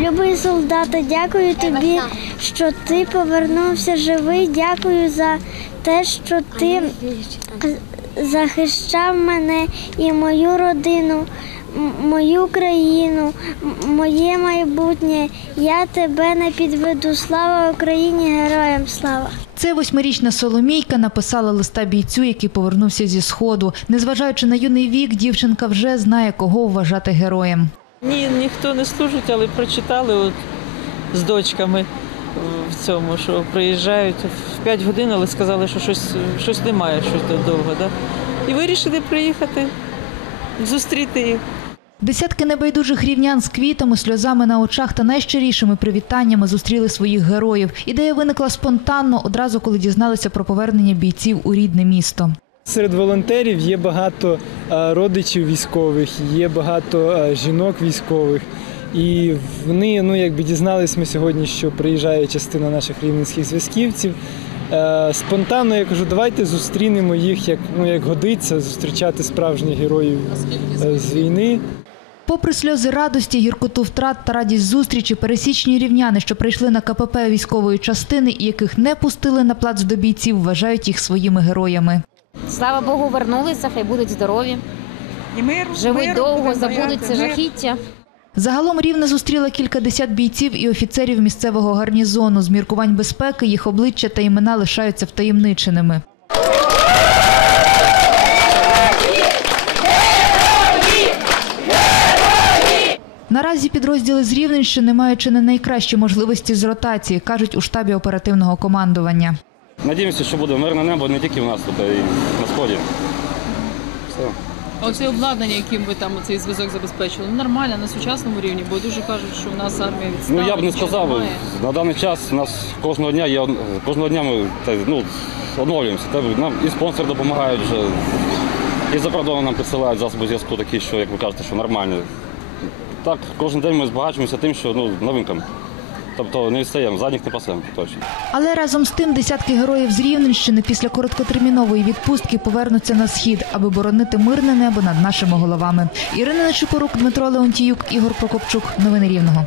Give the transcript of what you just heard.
Любий солдата, дякую тобі, що ти повернувся живий. Дякую за те, що ти захищав мене і мою родину, мою країну, моє майбутнє. Я тебе не підведу. Слава Україні, героям слава! Це восьмирічна Соломійка написала листа бійцю, який повернувся зі сходу. Незважаючи на юний вік, дівчинка вже знає, кого вважати героєм. Ні, ніхто не служить, але прочитали от з дочками в цьому, що приїжджають в 5 годин, але сказали, що щось, щось немає, щось довго. Да? І вирішили приїхати, зустріти їх. Десятки небайдужих рівнян з квітами, сльозами на очах та найщирішими привітаннями зустріли своїх героїв. Ідея виникла спонтанно одразу, коли дізналися про повернення бійців у рідне місто. Серед волонтерів є багато е, родичів військових, є багато е, жінок військових. І вони ну, якби дізнались ми сьогодні, що приїжджає частина наших рівненських зв'язківців. Е, Спонтанно я кажу, давайте зустрінемо їх, як, ну, як годиться, зустрічати справжніх героїв з війни. Попри сльози радості, гіркоту втрат та радість зустрічі, пересічні рівняни, що прийшли на КПП військової частини і яких не пустили на плац до бійців, вважають їх своїми героями. Слава Богу, вернулися, хай будуть здорові. І миру, Живуть миру довго, будемо забудуть це мир. жахіття. Загалом рівне зустріла кількадесят бійців і офіцерів місцевого гарнізону. З міркувань безпеки їх обличчя та імена лишаються втаємниченими. Наразі підрозділи з Рівненщини мають чи не найкращі можливості з ротації, кажуть у штабі оперативного командування. Надіємося, що буде мирне небо не тільки в нас тут, а й на сході. Все. Оце обладнання, яким ви там цей зв'язок забезпечили, ну, нормально на сучасному рівні, бо дуже кажуть, що в нас армія відстала. Ну я б не нічого сказав. немає. На даний час у нас кожного дня є кожного дня ми та, ну, оновлюємося. Та, Нам і спонсори допомагають вже. І за кордону нам присилають засоби зв'язку такі, що, як ви кажете, що нормальні. Так, кожен день ми збагачуємося тим, що ну, новинками. Тобто не відстаємо, задніх не пасемо точно. Але разом з тим десятки героїв з Рівненщини після короткотермінової відпустки повернуться на схід, аби боронити мирне небо над нашими головами. Ірина Нечипорук, Дмитро Леонтіюк, Ігор Прокопчук. Новини Рівного.